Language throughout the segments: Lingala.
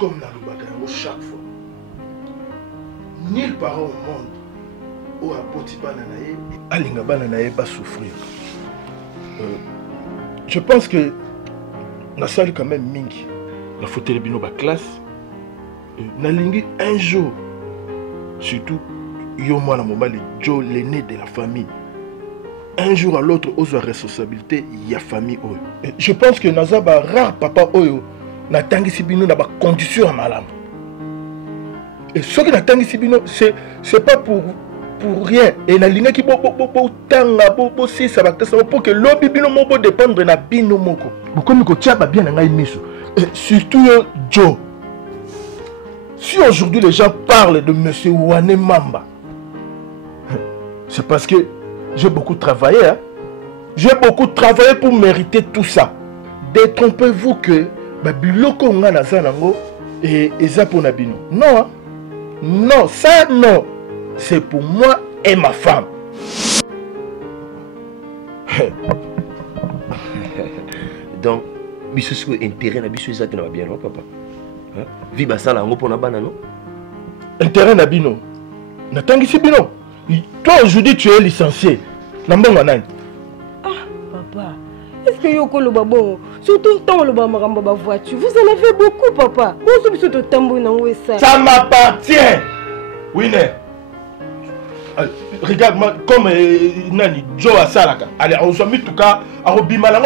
comme dans le bataillon chaque fois. Nul parent au monde où a poti bananae, alinga bananae pas souffrir. Je pense que na salle quand même mingi. La fauteuil bino ba classe. Na lingi un jour, surtout yo moi na moment le Joe l'aîné de la famille. Un jour à l'autre, aux responsabilités, il y a famille. Je pense que naza ba rare papa oyo na tangi sibino na ba condition à malam. Et ce qui na tangi sibino c'est pas pour rien. Et na linga ki bo tanga bo si ça va pour que l'obi bino mo bo dépendre na bino moko. Comme ko tia ba bien na ngai miso. Surtout Joe. Si aujourd'hui les gens parlent de monsieur Wane Mamba, c'est parce que j'ai beaucoup travaillé. Hein? J'ai beaucoup travaillé pour mériter tout ça. Détrompez-vous que Biloko Ngana Zanango et Zaponabino. Non, hein? Non, ça non. C'est pour moi et ma femme. Donc, biso siko intérêt na biso ezate na bien non papa. Hein? Viba sala ngo pona bana non? Intérêt na bino. Na tangisi bino. Toi aujourd'hui tu es licencié. Nambonga nani? Ah papa, est-ce que yoko lo babo surtout tant le bamamba ba voiture. Vous en avez beaucoup papa. Vous biso to tambo na ngwesa. Ça m'appartient. Winner. Regarde-moi comme Nani Joe Asalaka. Allez, on s'est mis tout cas à Robimala.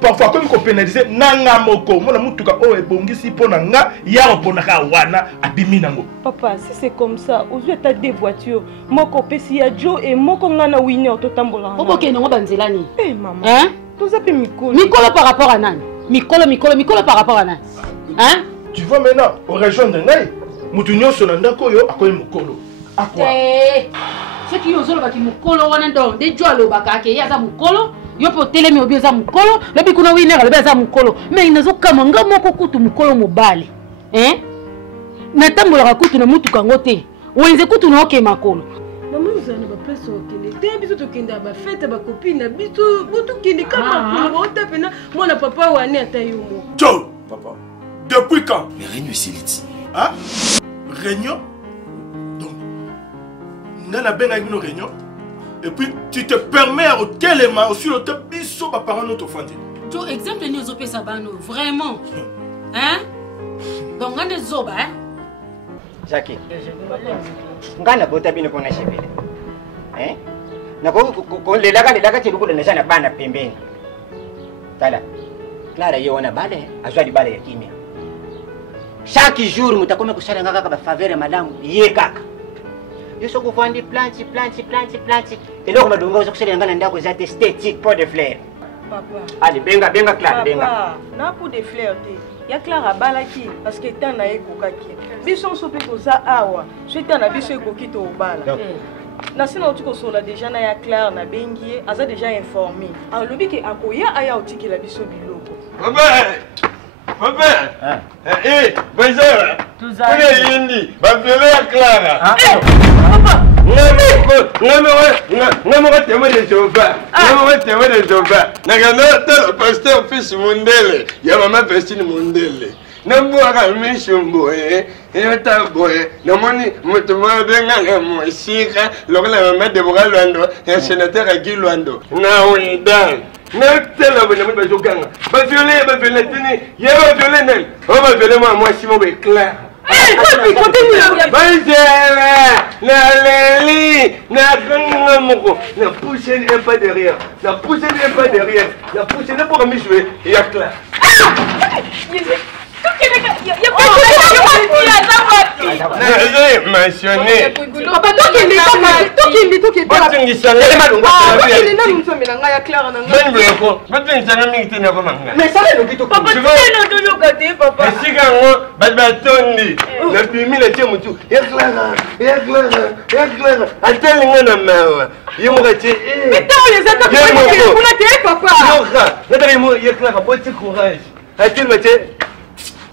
Parfois, comme on pénalise, Nanga Moko, mon amour, tout cas, oh, et Bongisi, Ponanga, Yaro Ponaka, Wana, Abiminango. Papa, si c'est comme ça, aux yeux, t'as des voitures. Moko Pessia Joe et Moko Nana Winner, tout tambola. Oh, ok, non, Banzelani. Eh, maman. Hein? Tout ça, c'est Mikolo. Mikolo par rapport à Nan. Mikolo par rapport à Nan. Hein? Tu vois maintenant, au région de Ngai, Moutounion Sonandako, yo, à quoi Mokolo? À quoi? Ce qui est au sol, qui Mokolo, Wanando, des Joalo Bakake, Yaza Mokolo. Yo po tele mi obieza mukolo, lebi kuna winner lebeza mukolo. Mais inazo kamanga moko kutu mukolo mobali. Hein? Na tambola kutu na mutu kangote. Wenze kutu na oke makolo. Maman vous avez pas place au kende. Te biso to kende ba fête ba copine biso butu kende kama ko ba tapena mwana papa wane atayomo. Joe, papa. Depuis quand? Mais Réunion c'est liti. Hein? Réunion? Donc nana benga une réunion. Et puis tu te permets à tellement aussi le te biso ba parents notre fandi. Jo exemple ni ozope sabano vraiment. Hein? Donc ngane zoba hein? Jackie. Ngana bota bino kona shebele. Hein? Na ko lelaka tiluko na sana bana pembeni. Tala. Clara yona bale azwali bale ya kimia. Chaque jour mutakoma kusala ngaka ba faveur madame ye kaka. Yo soko fandi planti. Et là on m'a donné ça que c'est ngana ndako za esthétique pour des fleurs. Papa. Allez benga Clara benga. Papa, na pour des fleurs te. Ya Clara balaki parce que tant na ekokaki. Biso sope ko za awa. Suite na biso ekoki to bala. Na sina otiko sola déjà na ya Clara na bengie, aza déjà informé. Alors lobi ke akoya aya otiki la biso biloko. Papa! Eh, bonjour! Tout ça. Vous êtes Yindi, va violer à Clara! Papa! Non, témoin de Jova! Témoin de Jova! Le pasteur fils Mundele, il y a maman Vestine Mundele. Nabuaka Mishumbo, et Taboy, Namoni, Mutumba Benga, Moisika, Lola Maman de Boralando, et un sénateur à Guilando. Now we done! Mais tel homme ne peut pas jouer. Va violer, il va violer Nel. On va violer moi, Simon Béclair. Continue. La Lélie, la poussée n'est pas derrière. La poussée n'est pas derrière. La poussée n'est pas mis jouer. Il y a Claire. Mentionné.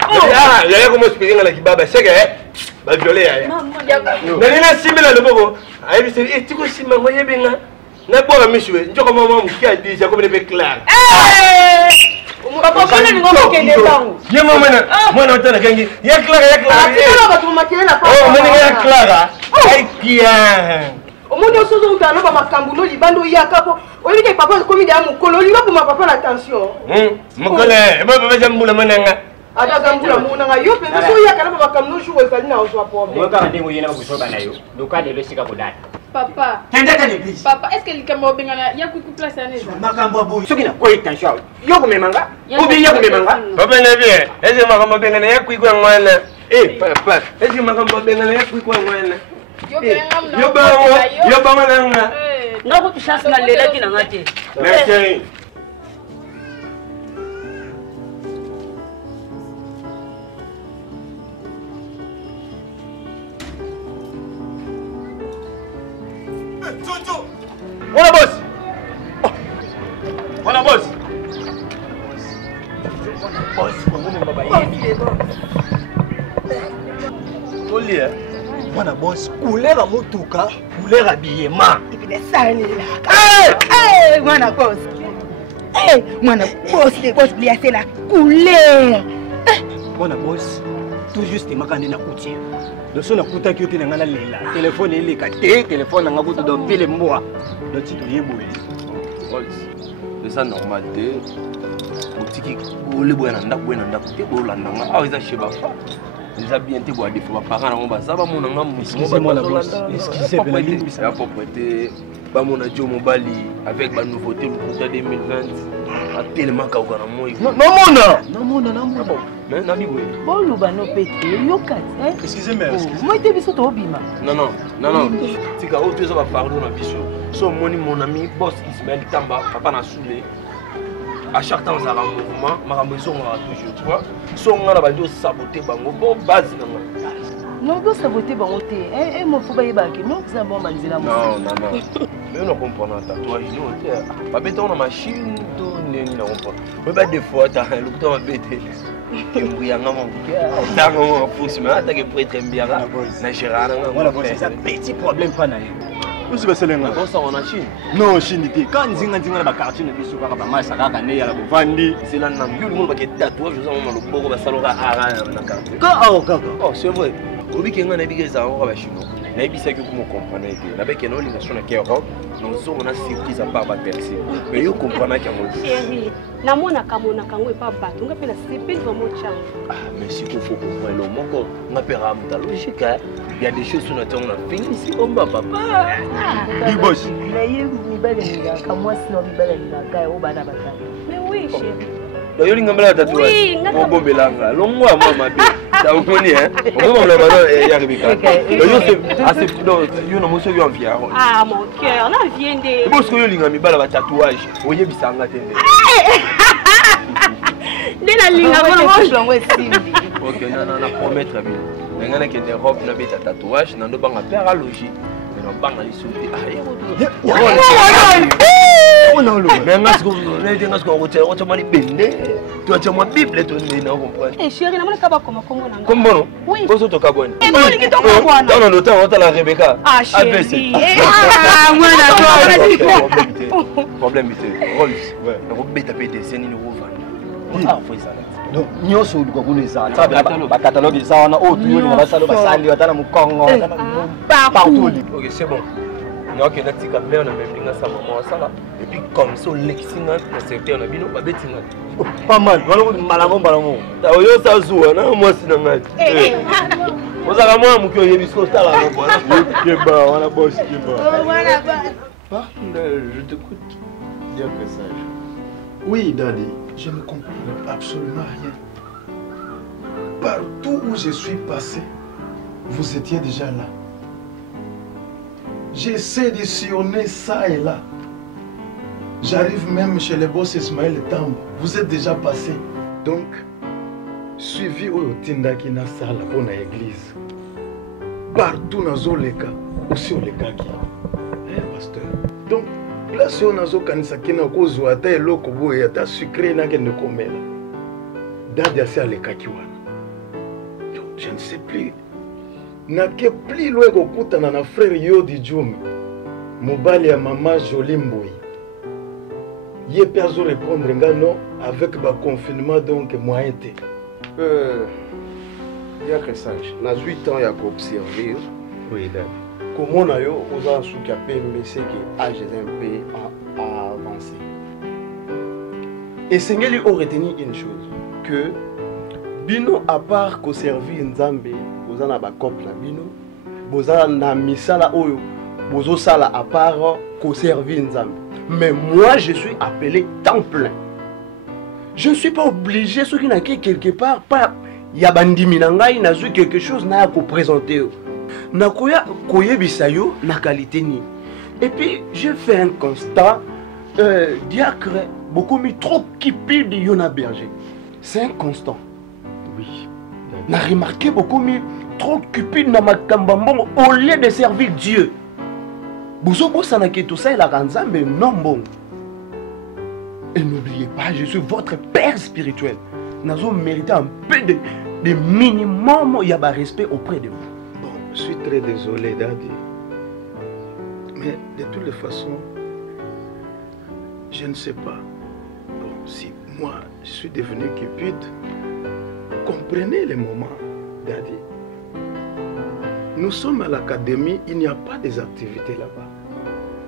Papa, ah, il y a comme expliqué la kibaba, c'est que va violer. Nalina simela le bobo. Ayi c'est et tu ko simma moye benga. Na boga miswe, njoko mama mu kia di jacob ne be clair. Papa, on est Il y a moi, on t'a gagné. Il y a Clara, il y a Clara. Oh, il y a Clara. Aïe, au moins, on se retrouve dans le Macambulo, il bando Yakapo. On dit que papa, comme il y a mon colo, il va pour ma papa l'attention. Mon collègue, je vais vous demander. Adagambula munanga yo pe so ya kana baba kamno shu wezali na ozwa pombe. Mwaka ndingo yena kusoba nayo. Doka de lesika bodani. Papa. Tenda tani please. Papa, est-ce que likambo bengana ya ku place aneza? Makambo boy. Sokina ko attention. Yo ko memanga? Obi yo ko memanga? Papa na bien. Est-ce que makambo bengana ya ku ngwana? Papa, est-ce que makambo bengana ya ku ngwana? Yo ba nanga. Ngako tushasi na lela kina ngate. Merci. Voilà boss. Voilà boss. Olia. Voilà boss. Couleur à motuka, couleur habillement. Et puis ça là. Mwana boss. Mwana boss, les boss blia c'est la couleur. Voilà boss. Tout juste makande na couture. Le son a coûté que tu n'as pas lela. Téléphone il est caté, téléphone n'a pas coûté de pile mois. Le titre est beau. C'est ça normal. Boutique le boy nanda boy nanda côté bolanda. Ah ils a chez Bafa. Ils a bien été bois des fois parents on va ça va mon nanga. Excusez-moi la boss. Excusez-moi la ligne. La propriété ba mon adio mobali avec la nouveauté le coût 2020. Tellement qu'au grand moi. Non mona. Mais na bibo. Bon luba no pété yokat hein. Excusez-moi. Moi te biso to bima. Non. Tika o tu ça va pardon na biso. So mon ami boss Ismaël Tamba papa na soulé. À chaque temps ça va mouvement, ma maison on toujours tu vois. So on a bandi saboter bango bon base na moi. Non do saboter bango te. Mo faut ba yebaki. Non ça bon banzela mo. Non. Mais on comprend un tatouage non. Pas béton na machine to neni na comprend. Mais pas des fois t'as le temps à bêter. Kembuyanga mon cœur. Tango pousse mais attaque pour être bien là. Na gérana. Voilà boss, c'est un petit problème pas na. Où c'est le Bon ça on a Chine. Non, Chine était. Quand nzinga na quartier na biso ka ba masa ka ne ya la bovandi. C'est là na yo le monde ba ke tatouage zo na lo boko ba saloka ara na quartier. Oh, c'est vrai. Obi kenga na bigeza on ba chino. Na ibisa que vous comprenez que avec une organisation na Europe, nous on a surprise à part ba percer. Mais yo comprenez que mon chérie, na mona kamona kango pa bato nga pena sepeli vraiment chang. Ah, mais si faut comprendre le moko, nga pera muta logique. Il y a des choses sur notre on a fini ici on va papa. Big boss. Na ye mi bale ni ka moi sino mi bale ni ka o bana bata. Mais oui chérie. Yo lingambela tatouage. Oui, nga ko belanga. Longwa mama be. Ça vous connaît hein? On va le ballon ya Rebecca. Yo c'est assez donc yo na moso yo en fier. Ah mon cœur, là vient de. Parce que yo lingambi bala ba tatouage. Oye bisanga tende. Nena linga bongo simbi. OK, na promettre bien. Ngana ke robe na beta tatouage na ndo banga père logique. Mais on banga li sauter. Non, mais ngas ko rote mali bende. Tu as moi bible to ni na comprendre. Eh chérie, na mona ka ba koma kongo na. Comment? Oui. Ko so to ka boni. Eh non, ni to ka bwana. Non, le temps on t'a la Rebecca. Ah chérie. Ah moi na problème c'est Rolls. Ouais. Na robeta pete seni ni rovana. Ah, faut ça. Donc nyoso du ko neza. Ba catalogue ça na autre yo ni ba salo ba sali watana mukongo. Partout. OK, c'est bon. Donc il y a des gens qui ont même sa maman ça et puis comme ça l'exinga le secteur na bino ba betinga pas mal voilà malamu ta oyo sa zuwa na moi sina ngati ozaka moi mukyo yebisko tala na bwana keba wana boss keba Voilà Pas, je t'écoute. Dire que ça. Oui, Daddy, je ne comprends absolument rien. Partout où je suis passé, vous étiez déjà là. J'essaie de sillonner ça et là. J'arrive même chez le boss Ismaël Tamba. Vous êtes déjà passé. Donc, suivi au Tindaki na sala pour l'église. Partout dans Zoleka, aussi au Lekaki. Pasteur. Donc, là, si on a zokanisa kina kozwa ata eloko boye ata sucré na kende komela. Dadi asi alekaki wana. Je ne sais plus. Nake plus loin kokutana na frère Yodi Djoum. Mobali ya mama Jolie Mboyi. il peut répondre non avec le confinement donc moyen. Il y a que ça. Dans 8 ans, il y a qu'à observer. Oui, d'accord. Comment on a eu aux ans sous capé, mais c'est que l'âge est un peu avancé. Et Seigneur lui aurait retenu une chose, que Bino, à part qu'au servir Nzambe, vous en avez un couple, Bino, vous en avez mis ça là, vous avez ça là, à part qu'au servir Nzambe. Mais moi, je suis appelé temps plein. Je ne suis pas obligé, ceux qui n'ont quelque part, pas, il y a bandiminanga, il n'a quelque chose à présenter. Nakoya koye bisayo na qualité ni. Et puis, je fais un constat, diacre, beaucoup mis trop cupide de Yona Berger. C'est un constant. Oui. N'a remarqué beaucoup mis trop cupide na makambambon au lieu de servir Dieu. Bouzoko sanake tout ça, il a mais non bon. Et n'oubliez pas, je suis votre père spirituel. Nous avons mérité un peu de minimum, il y a un respect auprès de vous. Bon, je suis très désolé, Daddy. Mais de toutes les façons, je ne sais pas. Bon, si moi, je suis devenu cupide, comprenez les moments, Daddy. Nous sommes à l'académie, il n'y a pas des activités là-bas.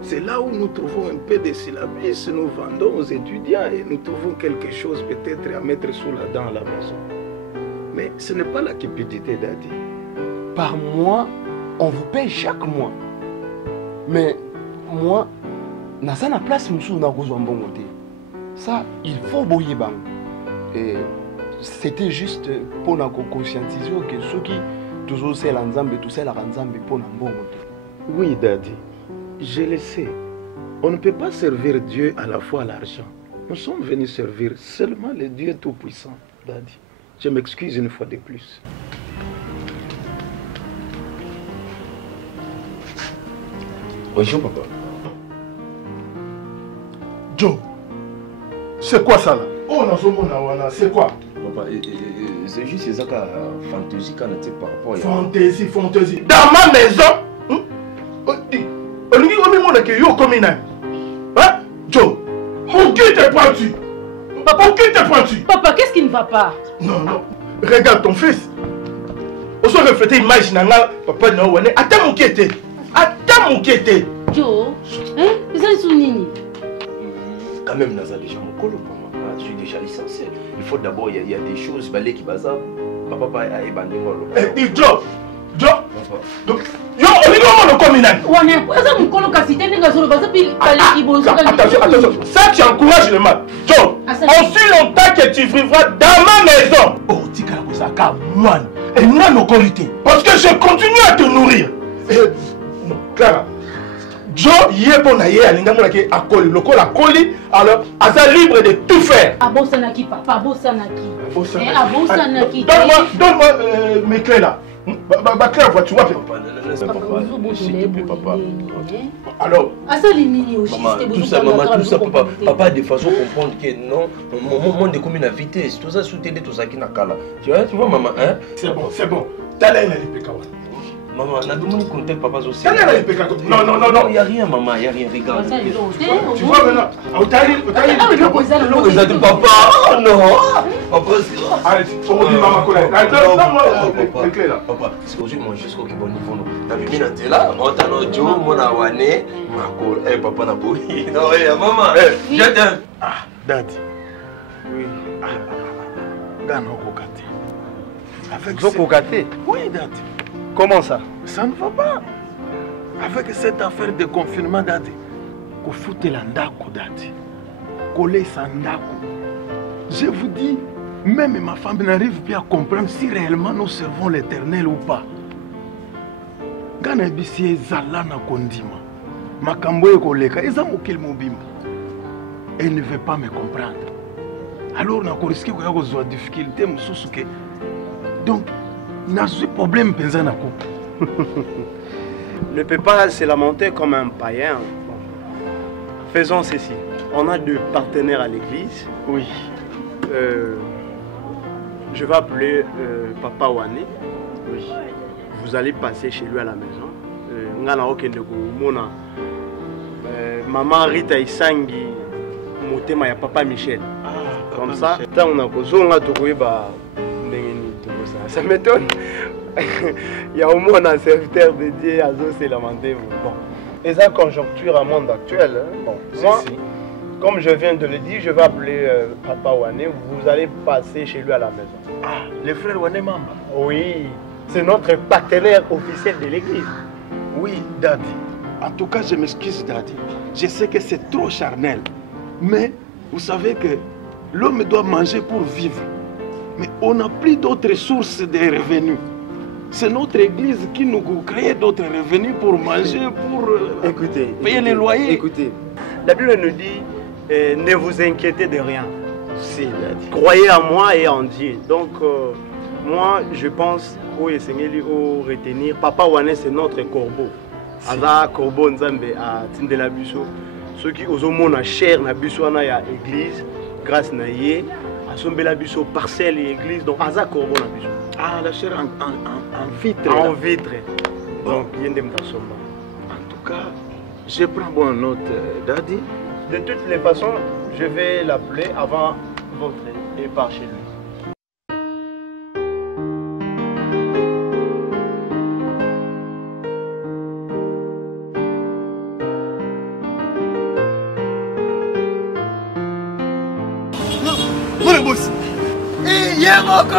C'est là où nous trouvons un peu de syllabus, nous vendons aux étudiants et nous trouvons quelque chose peut-être à mettre sous la dent à la maison. Mais ce n'est pas la cupidité, Daddy. Par mois, on vous paye chaque mois. Mais moi, na ça na place moussou na bon côté. Ça, il faut bouiller bang. Et c'était juste pour nous conscientiser que ceux qui toujours c'est l'ensemble, tout ça l'ensemble pour nous bon côté. Oui, Daddy. Je le sais. On ne peut pas servir Dieu à la fois à l'argent. Nous sommes venus servir seulement le Dieu Tout-Puissant, Daddy. Je m'excuse une fois de plus. Bonjour, papa. Joe, c'est quoi ça là? Oh, c'est quoi? Papa, c'est juste ça que fantaisie quand on par rapport à... Fantaisie. Dans ma maison? Hein? Joe, pour qui te prends-tu? Pour qui te prends-tu? Papa, qu'est-ce qui ne va pas? Non, non. Regarde ton fils. On se reflète, imagine, papa, non, attends mon quête. Attends mon quête. Joe, hein? Ils ont son nini. Quand même, Naza déjà mon colo, maman. Je suis déjà licencié. Il faut d'abord, il y a des choses, balai qui basent. Papa est bandé. Joe, donc, yo, on est comment le communal? Attention, ça tu encourages le mal. Joe, aussi longtemps que tu vivras dans ma maison. Oh, tu as moi et moi nos qualités. Parce que je continue à te nourrir. Clara, Joe, il est bon à y aller. Alors, il est libre de tout faire. Abosanaki, papa, Abosanaki. Donne-moi mes clés là. Claire, tu vois. Papa. Alors, tout ça, maman, tout ça, papa, de façon comprendre que non, mon monde est comme une vitesse, tout ça, sous-télé, tout ça qui n'a qu'à là. Tu vois, maman, hein? C'est bon. T'as l'air d'aller pécawa. Maman, on a demandé qu'on t'aide, papa aussi. T'as l'air d'aller pécawa. Non. Il n'y a rien, maman, il n'y a rien, regarde. Tu vois maintenant, papa, non. Papa, allez, on dit maman collègue. Donne-moi les clés là. Papa, c'est aujourd'hui, moi, jusqu'au bon niveau. T'as vu, t'es là, on t'a dit, Joe, mon awané, ma colle. Eh, papa, n'a pas eu. Non, maman, je t'aime. Ah, Daddy. Oui. Gano Kokate. Avec Kokate? Oui, Daddy. Comment ça? Ça ne va pas. Avec cette affaire de confinement, Daddy. Qu'on foute l'andako, Daddy. Coller sandako. Je vous dis, même ma femme n'arrive plus à comprendre si réellement nous servons l'Éternel ou pas. Gana bisie zala na kondima. Makambo ekoleka eza mokili mobimba. Elle ne veut pas me comprendre. Alors on a risqué qu'il y ait des difficultés. Donc, il y a un problème. Ne peut pas se lamenter comme un païen. Faisons ceci. On a deux partenaires à l'église. Oui. Je vais appeler Papa Wane. Oui. Vous allez passer chez lui à la maison. Maman Rita Isangi. motema ya papa Michel. Comme ça, tant on a kozonga tokoyeba ndengeni tokosa. Ça m'étonne. Il y a au moins un serviteur dédié à Zo, c'est lamenté. Bon. Et ça, conjoncture à monde actuel. Hein? Bon. Moi, comme je viens de le dire, je vais appeler Papa Wane. Vous allez passer chez lui à la maison. Ah, le frère Wane Mamba. Oui, c'est notre partenaire officiel de l'église. Oui, Daddy. En tout cas, je m'excuse, Daddy. Je sais que c'est trop charnel. Mais vous savez que l'homme doit manger pour vivre. Mais on n'a plus d'autres sources de revenus. C'est notre église qui nous crée d'autres revenus pour manger, pour payer les loyers. Écoutez, la Bible nous dit ne vous inquiétez de rien. Croyez en moi et en Dieu. Donc, moi, je pense au Seigneur retenir. Papa Wane, c'est notre corbeau. Aza corbeau nzambe à Tindela Biso. Ceux qui osent mon cher na biso na ya église, grâce na yé, à sombela biso parcelle et église. Donc, Aza corbeau na biso. Ah, la chair en vitre. En vitre. Donc, en tout cas, je prends bonne note, Daddy. De toutes les façons, je vais l'appeler avant votre départ chez lui. Mon boss! Hey, Yamoko!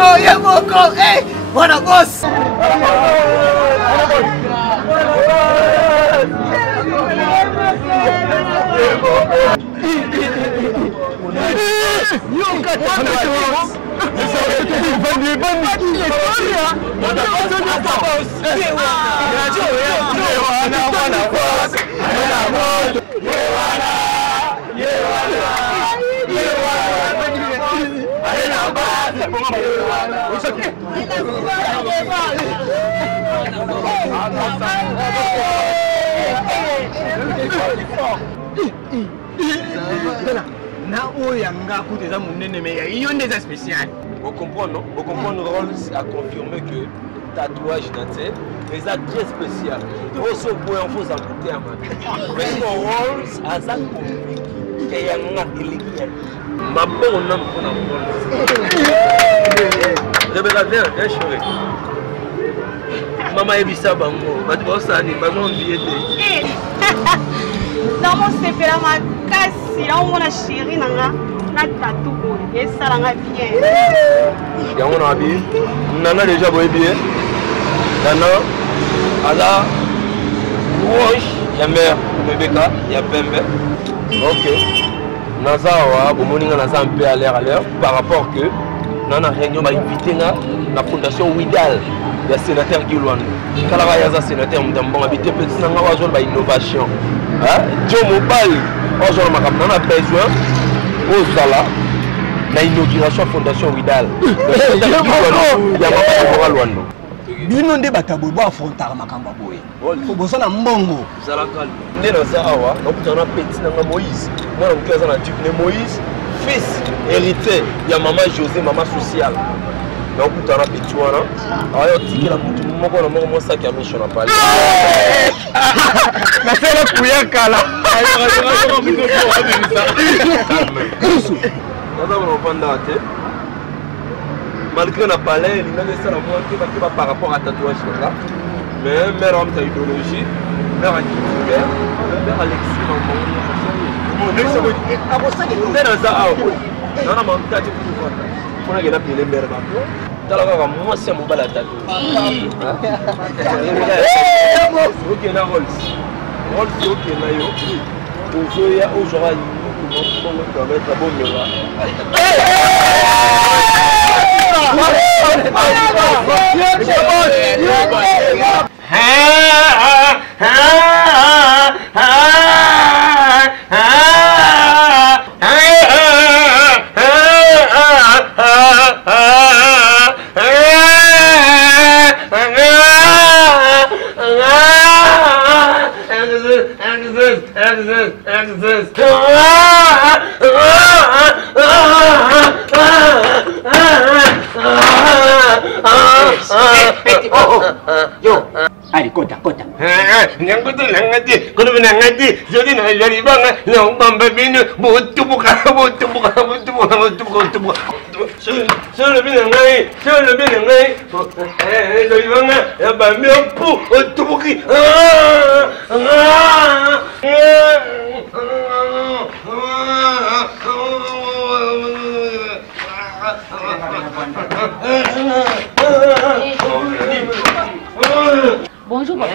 Hey, mon boss! Vous comprenez, non? Vous comprenez, Rolls a confirmé que tatouage naté, mais ça très spécial. Au saut pour un faux amputé à ma. Mais Rolls a ça convaincu qu'il y a un électrique. Ma bonne nom pour la Rolls. Rebecca, viens chérie. Maman est bisa bango, bah tu vois ça, ni bango vie était. Dans mon CP là, ma casse, on m'a chérie nanga, na tatou et ça l'a bien. Yango na bi, nana déjà boy bien. Nana, ala, rouge, ya mère, Rebecca, ya pembe. Ok. Nazawa, au moninga naza un peu à l'air par rapport que nana réunion m'a invité na fondation Widal. Il y a sénateur Guy Luando. Quand il y a sénateur Mdambon habité petit nanga wa zone ba innovation. Hein? Joe Mobile, aujourd'hui on a besoin aux Zala la inauguration fondation Widal. Il y a Mama Luando. Bino nde batabobo afrontaka makamba boye. Faut bossa na mbongo. Zala kal. Nde na za awa, donc on a petit nanga Moïse. Moi on kaza na type ne Moïse, fils héritier, il y a maman José, maman sociale. Donc on a petit wana. Alors tiki la mutu moko na moko mosa ki amisho na pale. Na sala kuya kala. Ayo mutu ko ça. Nada on panda te. Malgré la palais, il n'a pas la moi par rapport à tatouage là. Mais mère homme ta idéologie, mère anti-ouvert, mère Alexis dans mon non, non, mon tati pour voir. On a gagné les mères là. Dans la rue, moi c'est mon balade tatou. Ok, na Rolls. Rolls, ok, na yo. Aujourd'hui, on va être bon miroir. Yo, Allez, kota. Nyangoto langati, kono nangati, jodi na jari banga, na bamba bino, botubuka. Solo bino ngai. Jari banga, ya bambi opu, otubuki. Bonjour, papa.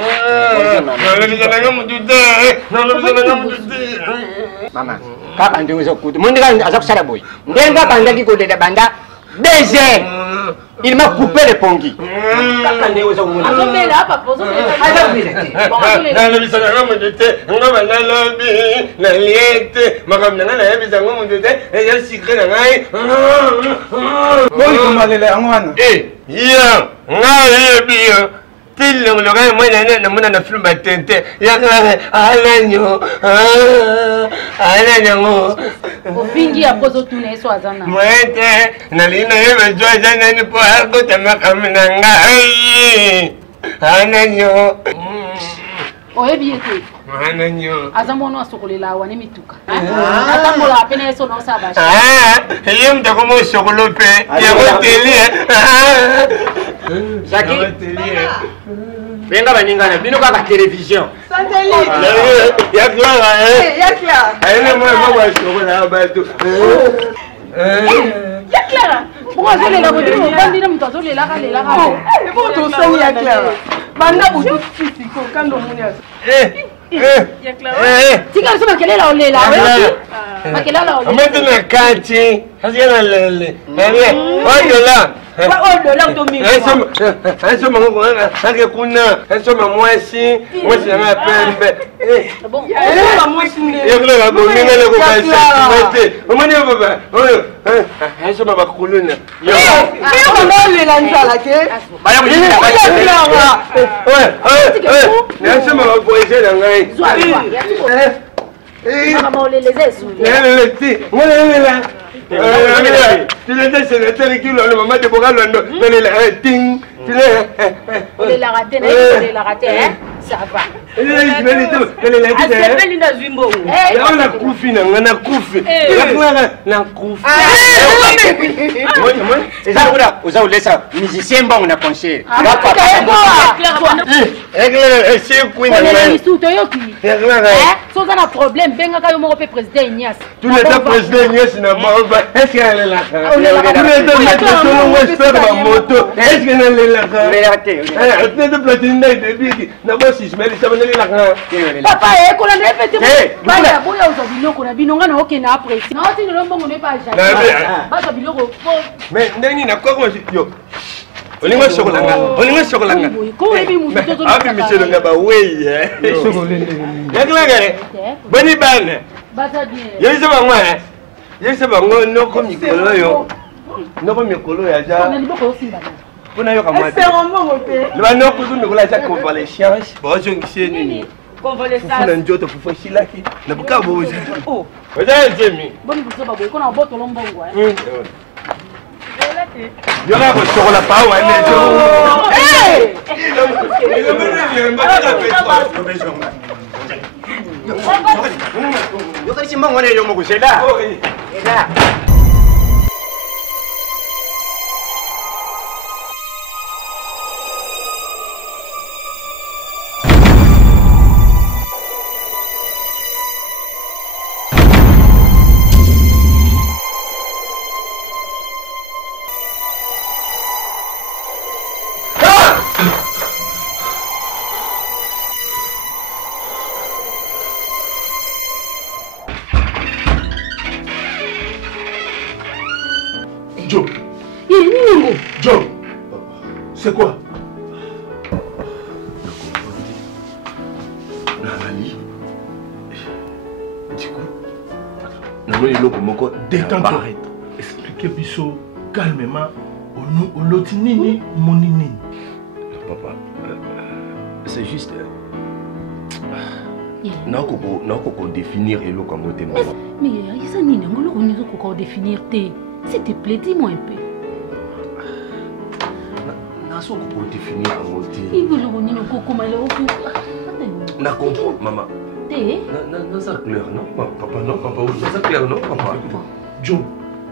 Maman, kaka ndio uzokuta. Mundika azakusala boy. Ndenga bandaki kodeda banda 2 heures. Il m'a coupé les pongis. Kaka ndio uzokuta. Azomela hapa pozo. Tilong lokai mo na muna na film batente yakala alanyo Ofingi apozo tuna eso azana. Mwete nalina yeba jwa jana ni po arko tamakamina ngai alanyo Oyebi ete. Alanyo Azamono asokolela wane mituka. Atamola apena eso no sabashi. Yem ta como sokolope ya hoteli. Jackie. Venga baningana bino kaka télévision. Santeli. Ya Clara Ya Clara. Aina mo mo wa sokola batu. Ya Clara. Pourquoi je l'ai la voiture au bandit de mutazo lela lela. C'est bon to sani ya Clara. Banda butu sisi ko kando munya. Ya Clara. Tika sema kelela olela. Makelela olela. Ametuna kati. Hasiana lele. Oyola. Oyola utomi. Eso mango ake kuna. Eso mamwesi. Mwesi na pembe. Bon. Eso mamwesi ne. Yekle la bomina le ko basa. Mate. Omani baba. Oyo. Eso mabakuluna. Yo. Yo olela nzala ke. Baya mujina baya. Eso mabapoese na ngai. Mama oleleze esu. Leti. Ngolela. Tu l'étais secrétaire qui le maman de Bogalo no le la ting. Tu le la raté la raté hein. Ça va. Asepeli na zwimbo. Ya na kufi na kufi. Na kufi. Eza kula uza ulesa musicien mbongo na concert. C'est queen. Lisuto yoki. Soza na problème benga kayo moko pe président Ignace. Tu l'étais président Ignace na Bamba. Est-ce qu'elle est là? Tu l'étais maître solo expert ba moto. Est-ce qu'elle est là? Vérité. Tu l'étais platine de biki. Na boss Ismaël ça va là. Papa ko la répéter. Baya boya uza biloko na binonga na okena après. Na oti no mbongo ne ba ja. Ba biloko. Mais ndeni na kwa yo. Olinga shokolanga. Ko ebi mutu to to. Abi miselo ngaba wey. Yakla gare. Boni bana. Bata bien. Yese bangwa. Yese bango noko mikolo yo. Noko mikolo ya ja. Na liboko osimba. Kuna yo kama. Espérons mbongo pe. Le noko tu mikolo ja convalescence. Bo jongise nini? Convalescence. Funa njoto fufu shilaki. Na buka bo. Oh. Oja jemi. Boni kusoba boy kona boto lombongo. Yo la ko la pa wa ne Yo kasi mbongo ne yo mo kusela. Eda. Joe. Joe. C'est quoi? Nalali. Du coup, namoni loko moko Détends-toi. Expliquez biso calmement. Oloti nini monini. Papa, c'est juste. Nako définir eloko yango te mama. Mais ça nini ngolo onizo ko définir te. S'il te plaît, dis-moi un peu. naso ko définir en moti. Il veut le bonino koko malo ko. Na comprendre maman. Té. Na ça clair non? Papa non, papa ça clair non papa. Joe,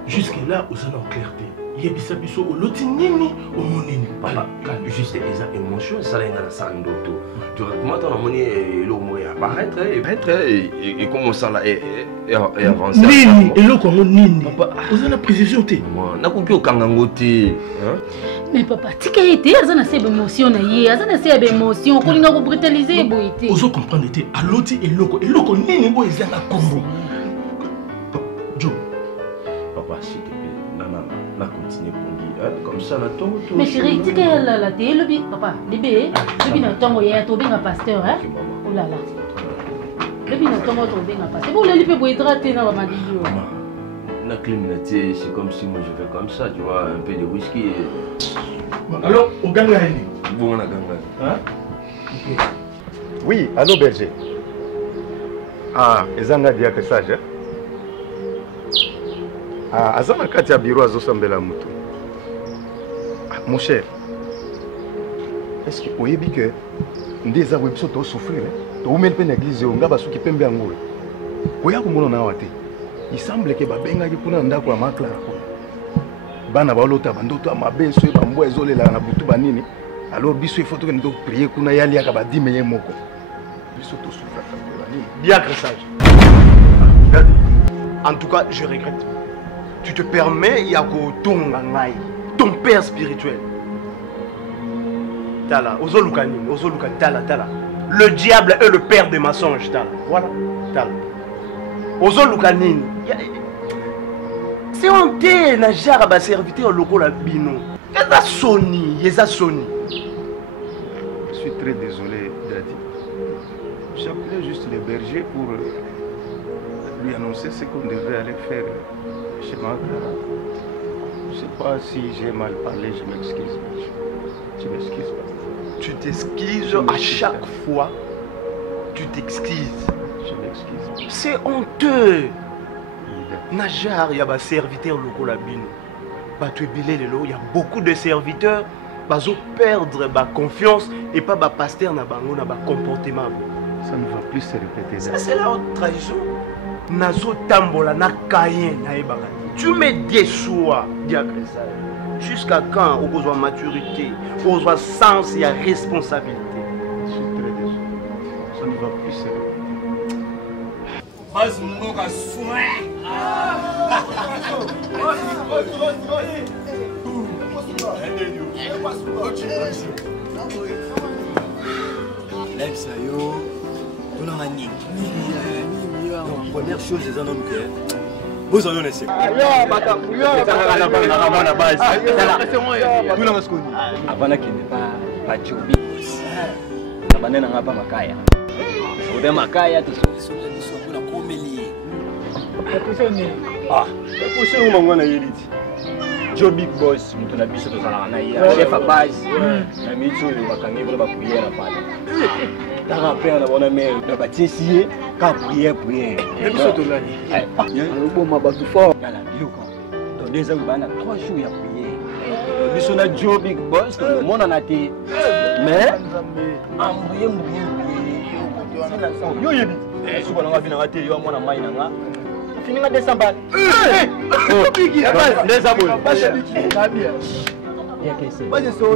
jusque là vous en clarté. Yebisa biso oloti nini omonini. Papa, juste les émotions ça là na sandoto. Tu comment on a moni le mot apparaître et comment ça là et avancer. Nini et le comment nini. Papa, vous en a précision té. Moi, na ko kanga ngoti. Mais papa, tika été, azana sebe émotion na ye, azana sebe émotion, ko linga ko brutaliser boité. Ozo comprendre té aloti et loko nini bo ezanga kombo. Joe. Papa, s'il te plaît, na continue pour comme ça na tongo. Mais chérie, tika la té le bi papa, bébé, le bi na tongo ya to benga pasteur hein. Oh là là. Le bi na tongo to benga pasteur. Bon le lipe bo hydrater na ba madijo. La criminalité, c'est comme si moi je fais comme ça, tu vois, un peu de whisky. Alors, on gagne la haine. Bon, on a gagné. Hein? Okay. Oui, allô berger. Ah, ezanga dia que sage. Hein? Ah, azana kati ya bureau azosambela mutu. Ah, mon cher. Est-ce que vous savez que ndeza webso to souffrir hein? To umel pe na église onga basuki pembe ngolo. Koya kumona na wate. Il semble que babenga ki kuna ndako ya makla ko. Bana balota bandoto amabeso bambo ezolela na butu banini. Alors biso il faut que nous prier kuna yali aka badime ye moko. Biso to souffrir ka nini. Diacre sage. En tout cas, je regrette. Tu te permets yako tonga ngai, ton père spirituel. Tala, ozoluka tala. Le diable est le père des mensonges, tala. Voilà, tala. Ozoluka nini. C'est honte na jara ba serviteur lokola bino. Eza Sony. Je suis très désolé, Daddy. J'appelais juste les bergers pour lui annoncer ce qu'on devait aller faire chez ma Clara. Je ne sais pas si j'ai mal parlé, je m'excuse. Je m'excuse pas. Tu t'excuses à chaque fois. Tu t'excuses. Je m'excuse. C'est honteux. Najar, il y a des serviteurs locaux là bino. Il y a beaucoup de serviteurs qui perdre la confiance et pas ba pasteur na bango na ba comportement. Ça ne va plus se répéter. Ça c'est la haute trahison. Nazo tambola na kayen na ebaka. Tu me déçois, diacre sage. Jusqu'à quand on besoin de maturité, on besoin sens et responsabilité. Je suis très désolé. Ça ne va plus se répéter. Première chose, c'est un homme que vous en connaissez. Avant qu'il n'est pas Jobi, Abané n'a pas Makaya. Au dé Makaya, tu sais, la comélie. Ah, c'est pour ça que je suis élite. Joe Big Boss, je suis habitué à chef à base. Je suis habitué à prier à la part. Dans la paix, on a mis le bâtiment, quand prier. Et puis, surtout là, il y a un bon mabatou fort. Dans 2 ans, il y a 3 jours à prier. Nous sommes Joe Big Boss, tout le monde en a été. Mais, en prier. Yo, il est souvent on va venir à terre, on a main là. Fini à 200 balles.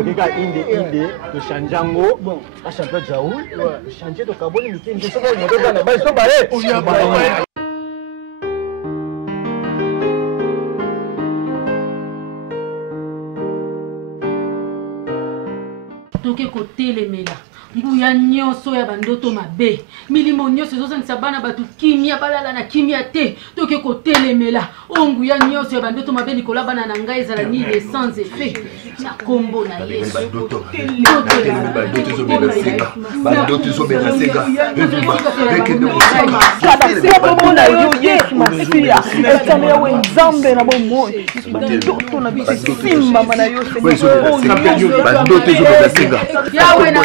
Les gars, idée de changer bon, à champion Jaoul, changer de carbone, mais c'est toke kotelemela nguya nyonso ya bandoto mabe milimo nyonso ezozangisa bana bato kimia balala na kimia te toke kotelemela nguya nyonso ya bandoto mabe likola bana na ngai ezala nini sans effet na kombo na Yesu bandoto ezobela senga bomona yo Yesu masiya etame yawe nzambe na bomoi bandoto na biso simba mana yo bandoto ezobela senga Yahweh na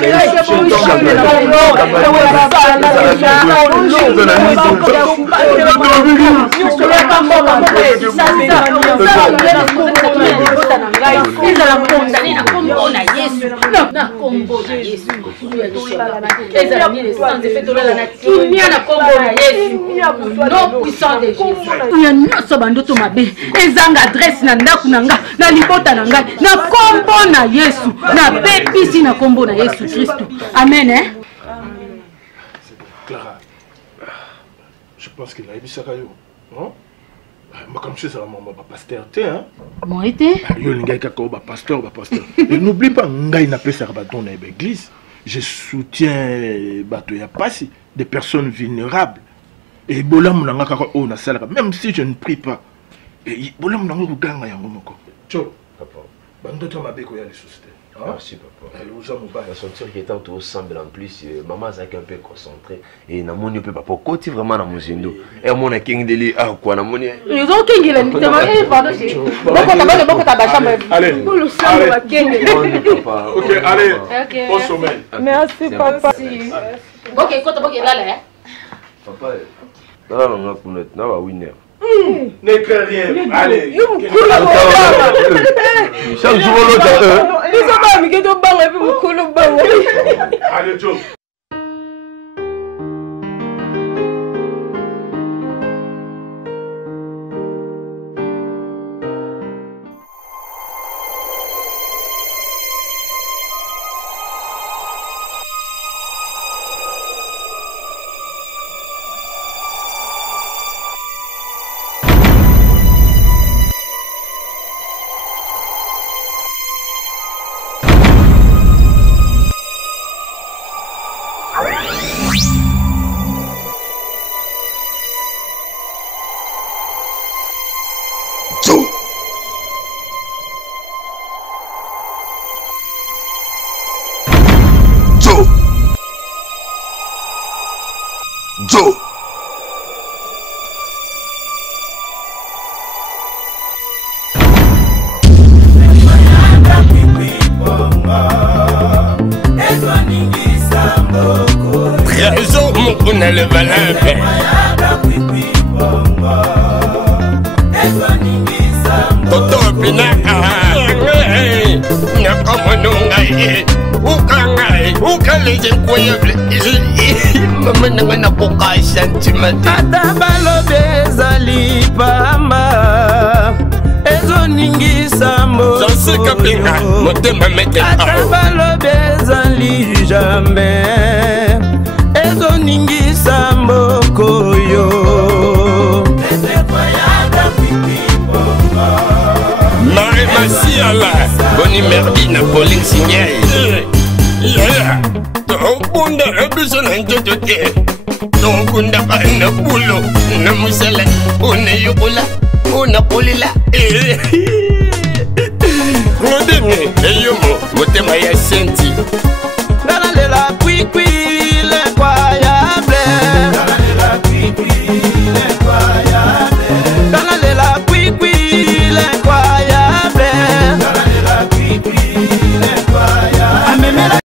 nyonso bandoto mabe ezanga adresse na ndako na nga na libota na ngai na kombo na Yesu na pepisi na kombo na Yesu Kristo. Amen. Clara, je pense qu'il a eu ça. Non? Comme je sais, maman, pasteur, hein? Moi, été? Pasteur. Et n'oublie pas, Ngaï n'a pas ça dans l'église. Je soutiens des personnes vulnérables. Et même si je ne prie pas, et merci papa. La sentir qui est tout semble en plus, maman est un peu concentrée et na moni peut pas côté vraiment na muzindo. Et mon a king deli ah quoi na moni. Ils ont king il a dit pardon c'est. Beaucoup ta chambre. Allez. OK, allez. Bon sommeil. Merci papa. OK, quand tu là là. Papa. Là on a pour na va winner. N'écris rien. Allez. Chaque jour l'autre. Allez, Joe. Le valable Toto pinaka Nakamanungai Ukangai Ukaleje kwayable Mama nangana poka sentiment Ata balobe ezali pamba Ezo ningi sambo Sansika pinga Motema mete Ata balobe ezali jamais Ezo ningi sambo koyo Marie Masiala Boni merdi na Pauline Signay Tokunda ebiso na njojote Tokunda na bulo Na musala Una yukula Una kulila Rodene Eyomo Motema ya senti